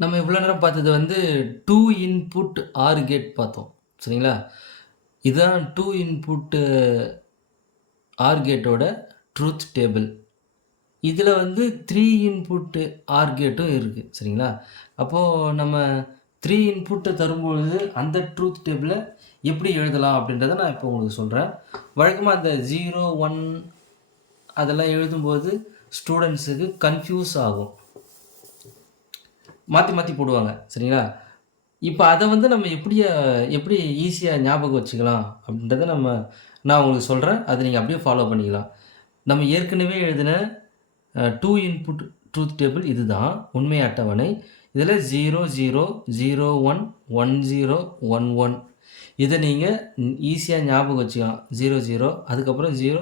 நம்ம இவ்வளோ நேரம் பார்த்தது வந்து டூ இன்புட் ஆர் கேட் பார்த்தோம். சரிங்களா? இதுதான் டூ இன்புட்டு ஆர் கேட்டோட ட்ரூத் டேபிள் இதில் வந்து த்ரீ இன்புட்டு ஆர் கேட்டும் இருக்குது சரிங்களா? அப்போது நம்ம த்ரீ இன்புட்டை தரும்பொழுது அந்த ட்ரூத் டேபிளை எப்படி எழுதலாம் அப்படின்றத நான் இப்போ உங்களுக்கு சொல்கிறேன் வழக்கமாக அந்த ஜீரோ ஒன் அதெல்லாம் எழுதும்போது ஸ்டூடெண்ட்ஸுக்கு கன்ஃபியூஸ் ஆகும். மாற்றி மாற்றி போடுவாங்க சரிங்களா? இப்போ அதை வந்து நம்ம எப்படி எப்படி ஈஸியாக ஞாபகம் வச்சுக்கலாம் அப்படின்றத நம்ம நான் உங்களுக்கு சொல்கிறேன் அதை நீங்கள் அப்படியே ஃபாலோ பண்ணிக்கலாம். நம்ம ஏற்கனவே எழுதின டூ இன்புட் ட்ரூத் டேபிள் இதுதான். உண்மை அட்டவணை. இதில் zero zero zero one one zero one one இதை நீங்கள் ஈஸியாக ஞாபகம் வச்சுக்கலாம். ஜீரோ ஜீரோ அதுக்கப்புறம் ஜீரோ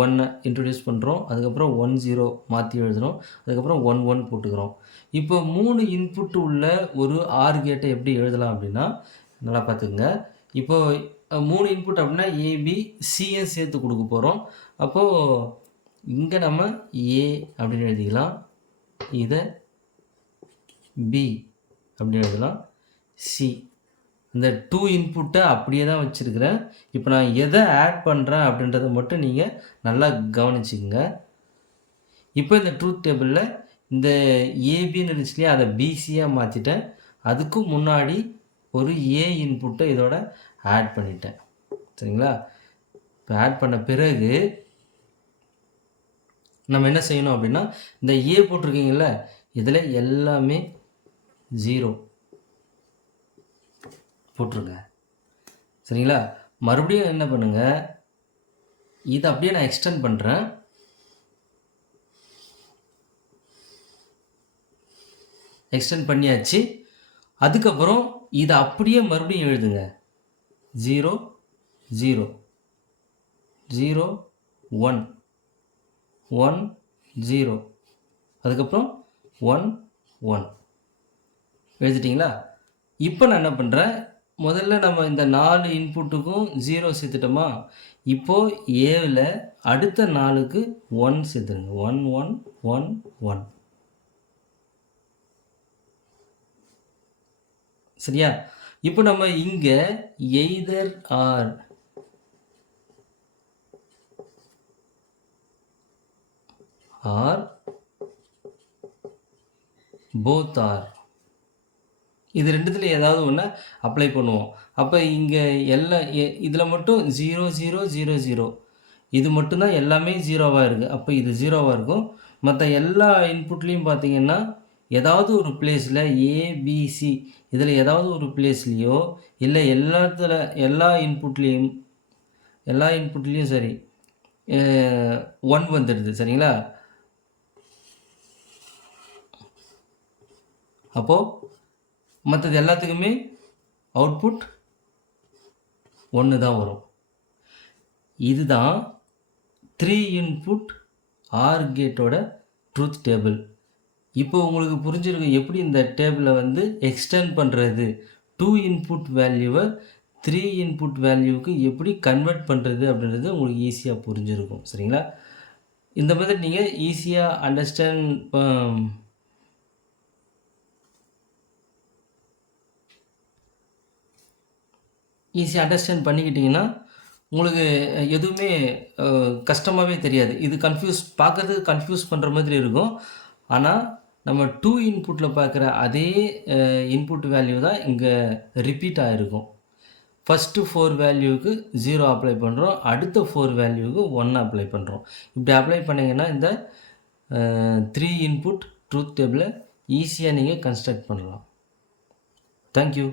ஒன்னை இன்ட்ரடியூஸ் பண்ணுறோம் அதுக்கப்புறம் ஒன் ஜீரோ மாற்றி எழுதுகிறோம் அதுக்கப்புறம் ஒன் ஒன் போட்டுக்கிறோம். இப்போ மூணு இன்புட் உள்ள ஒரு ஆறு கேட்டை எப்படி எழுதலாம் அப்படின்னா நல்லா பார்த்துக்குங்க. இப்போ மூணு இன்புட் அப்படின்னா ஏபி சிஎன் சேர்த்து கொடுக்க போகிறோம் அப்போது இங்கே நம்ம ஏ அப்படின்னு எழுதிக்கலாம். இதை பி அப்படின்னு எழுதலாம். சி இந்த டூ இன்புட்டை அப்படியே தான் வச்சுருக்கிறேன் இப்போ நான் எதை ஆட் பண்ணுறேன் அப்படின்றத மட்டும் நீங்கள் நல்லா கவனிச்சிக்கங்க. இப்போ இந்த ட்ரூத் டேபிளில் இந்த ஏபின்னு இருந்துச்சு இல்லையா? அதை பிசியாக மாற்றிட்டேன் அதுக்கும் முன்னாடி ஒரு ஏ இன்புட்டை இதோட ஆட் பண்ணிட்டேன். சரிங்களா? இப்போ ஆட் பண்ண பிறகு நம்ம என்ன செய்யணும் அப்படின்னா இந்த ஏ போட்டிருக்கீங்கள இதில் எல்லாமே ஜீரோ போட்டுருங்க. சரிங்களா? மறுபடியும் என்ன பண்ணுங்கள் இதை அப்படியே நான் எக்ஸ்டெண்ட் பண்ணுறேன் எக்ஸ்டெண்ட் பண்ணியாச்சு. அதுக்கப்புறம் இதை அப்படியே மறுபடியும் எழுதுங்க. Zero zero zero one one zero அதுக்கப்புறம் ஒன் ஒன் எழுதிட்டிங்களா? இப்போ நான் என்ன பண்ணுறேன் முதல்ல நம்ம இந்த நாலு இன்புட்டுக்கும் ஜீரோ சேர்த்துட்டோமா? இப்போது ஏவில் அடுத்த நாலுக்கு ஒன் சேர்த்துருங்க. ஒன் ஒன் ஒன் ஒன் சரியா? இப்போ நம்ம இங்கே either or or both or இது ரெண்டுத்தில் ஏதாவது ஒன்று அப்ளை பண்ணுவோம். அப்போ இங்கே எல்லா இதில் மட்டும் ஜீரோ ஜீரோ ஜீரோ ஜீரோ இது மட்டும்தான் எல்லாமே ஜீரோவாக இருக்குது அப்போ இது ஜீரோவாக இருக்கும். மற்ற எல்லா இன்புட்லேயும் பார்த்தீங்கன்னா ஏதாவது ஒரு பிளேஸில் ஏபிசி இதில் ஏதாவது ஒரு பிளேஸ்லேயோ இல்லை எல்லாத்துல எல்லா இன்புட்லேயும் எல்லா இன்புட்லேயும் சரி ஒன் வந்துடுது சரிங்களா? அப்போது மற்றது எல்லாத்துக்குமே அவுட்புட் ஒன்று தான் வரும். இதுதான் த்ரீ இன்புட் ஆர் கேட்டோட ட்ரூத் டேபிள் இப்போ உங்களுக்கு புரிஞ்சிருக்கும் எப்படி இந்த டேபிளை வந்து எக்ஸ்டெண்ட் பண்ணுறது டூ இன்புட் வேல்யூவை த்ரீ இன்புட் வேல்யூவுக்கு எப்படி கன்வெர்ட் பண்ணுறது அப்படின்றது உங்களுக்கு ஈஸியாக புரிஞ்சிருக்கும். சரிங்களா? இந்த மாதிரி நீங்கள் ஈஸியாக அண்டர்ஸ்டாண்ட் ஈஸியாக அண்டர்ஸ்டாண்ட் பண்ணிக்கிட்டிங்கன்னா உங்களுக்கு எதுவுமே கஷ்டமாகவே தெரியாது. இது கன்ஃபியூஸ் பார்க்குறது கன்ஃபியூஸ் பண்ணுற மாதிரி இருக்கும். ஆனால் நம்ம டூ இன்புட்டில் பார்க்குற அதே இன்புட் வேல்யூ தான் இங்கே ரிப்பீட் ஆகிருக்கும் ஃபஸ்ட்டு ஃபோர் வேல்யூவுக்கு ஜீரோ அப்ளை பண்ணுறோம் அடுத்த ஃபோர் வேல்யூவுக்கு ஒன் அப்ளை பண்ணுறோம் இப்படி அப்ளை பண்ணிங்கன்னா இந்த த்ரீ இன்புட் ட்ரூத் டேபிளை ஈஸியாக நீங்கள் கன்ஸ்ட்ரக்ட் பண்ணலாம். தேங்க்யூ